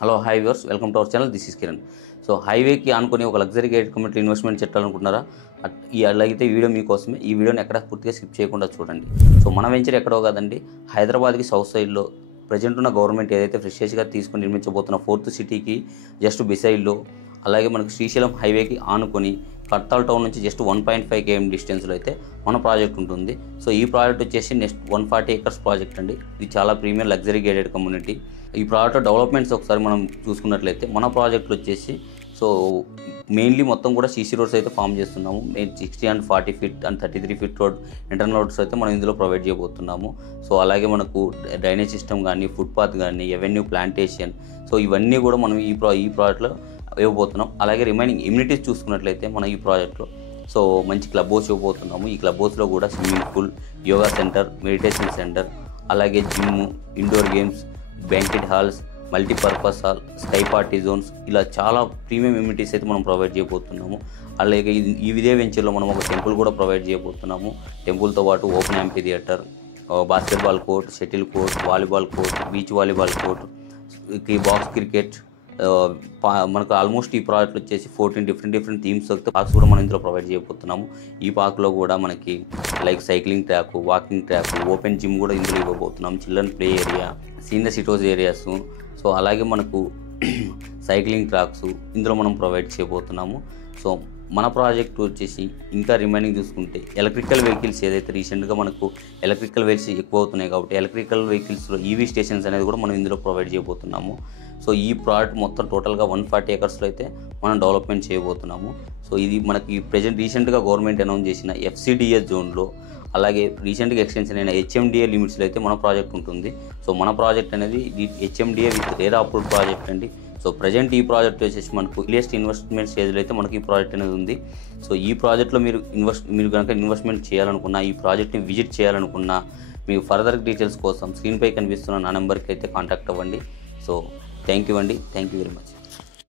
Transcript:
Hello hi viewers, welcome to our channel. This is Kiran. So హైవేకి ఆనుకొని ఒక luxury gated community investment పెట్టాలనుకుంటున్నారా? అలాగైతే ఈ వీడియో మీకోసమే. ఈ వీడియోని ఎక్కడ పూర్తిగా స్కిప్ చేయకుండా చూడండి. సో మన వెంచర్ ఎక్కడో కాదండి, హైదరాబాద్కి సౌత్ సైడ్లో ప్రజెంట్ ఉన్న గవర్నమెంట్ ఏదైతే ఫ్రెషర్స్గా తీసుకొని నిర్మించబోతున్న 4th సిటీకి జస్ట్ బిసైడ్లో, అలాగే మనకు శ్రీశైలం హైవేకి ఆనుకొని కడతాల్ టౌన్ నుంచి జస్ట్ 1.5 km డిస్టెన్స్లో అయితే మన ప్రాజెక్ట్ ఉంటుంది. సో ఈ ప్రాజెక్ట్ వచ్చేసి నెక్స్ట్ 140 acres ప్రాజెక్ట్ అండి. ఇది చాలా ప్రీమియం లగ్జరీ గేటెడ్ కమ్యూనిటీ. ఈ ప్రాజెక్ట్ డెవలప్మెంట్స్ ఒకసారి మనం చూసుకున్నట్లయితే మన ప్రాజెక్టులు వచ్చేసి సో మెయిన్లీ మొత్తం కూడా సీసీ రోడ్స్ అయితే ఫామ్ చేస్తున్నాము. 60 and 40 feet and 33 feet road internal roads అయితే మనం ఇందులో ప్రొవైడ్ చేయబోతున్నాము. సో అలాగే మనకు డ్రైనేజ్ సిస్టమ్ కానీ, ఫుట్పాత్ కానీ, ఎవెన్యూ ప్లాంటేషన్, సో ఇవన్నీ కూడా మనం ఈ ప్రాజెక్ట్లో ఇవ్వబోతున్నాం. అలాగే రిమైనింగ్ ఇమ్యూనిటీస్ చూసుకున్నట్లయితే మనం ఈ ప్రాజెక్ట్లో సో మంచి క్లబ్ హౌస్ ఇవ్వబోతున్నాము. ఈ క్లబ్ హౌస్లో కూడా swimming pool, yoga centre, meditation centre, అలాగే gym, indoor games, banquet halls, multipurpose hall, sky party zones, ఇలా చాలా ప్రీమియం ఇమ్యూనిటీస్ అయితే మనం ప్రొవైడ్ చేయబోతున్నాము. అలాగే ఇదే వెంచర్లో మనం ఒక టెంపుల్ కూడా ప్రొవైడ్ చేయబోతున్నాము. టెంపుల్తో పాటు open amphitheatre, basketball court, shuttle court, volleyball court, beach volleyball court, box cricket, మనకు ఆల్మోస్ట్ ఈ ప్రాజెక్ట్ వచ్చేసి 14 డిఫరెంట్ థీమ్స్ పార్క్స్ కూడా మనం ఇందులో ప్రొవైడ్ చేయబోతున్నాము. ఈ పార్క్లో కూడా మనకి like cycling track, walking track, open gym కూడా ఇందులో ఇవ్వబోతున్నాం. Children play area, senior citizens areas, so అలాగే మనకు సైక్లింగ్ ట్రాక్స్ ఇందులో మనం ప్రొవైడ్ చేయబోతున్నాము. సో మన ప్రాజెక్ట్ వచ్చేసి ఇంకా రిమైనింగ్ చూసుకుంటే ఎలక్ట్రికల్ వెహికల్స్ ఏదైతే రీసెంట్గా మనకు ఎలక్ట్రికల్ వెహికల్స్ ఎక్కువ అవుతున్నాయి కాబట్టి ఎలక్ట్రికల్ వెహికల్స్లో ఈవీ స్టేషన్స్ అనేది కూడా మనం ఇందులో ప్రొవైడ్ చేయబోతున్నాము. సో ఈ ప్రాజెక్ట్ మొత్తం టోటల్గా 140 acresలో అయితే మనం డెవలప్మెంట్ చేయబోతున్నాము. సో ఇది మనకి రీసెంట్గా గవర్నమెంట్ అనౌన్స్ చేసిన FCDA జోన్లో, అలాగే రీసెంట్గా ఎక్స్టెన్షన్ అయిన HMDA లిమిట్స్లో అయితే మన ప్రాజెక్ట్ ఉంటుంది. సో మన ప్రాజెక్ట్ అనేది HMDA with RERA approved project అండి. సో ప్రజెంట్ ఈ ప్రాజెక్ట్ వచ్చేసి మనకు లేటెస్ట్ ఇన్వెస్ట్మెంట్ స్టేజ్లో అయితే మనకి ఈ ప్రాజెక్ట్ అనేది ఉంది. సో ఈ ప్రాజెక్ట్లో మీరు కనుక ఇన్వెస్ట్మెంట్ చేయాలనుకున్నా, ఈ ప్రాజెక్ట్ని విజిట్ చేయాలనుకున్నా, మీకు ఫర్దర్ డీటెయిల్స్ కోసం స్క్రీన్పై కనిపిస్తున్న నా నెంబర్కి అయితే కాంటాక్ట్ అవ్వండి. సో థ్యాంక్ యూ అండి. Thank you very much.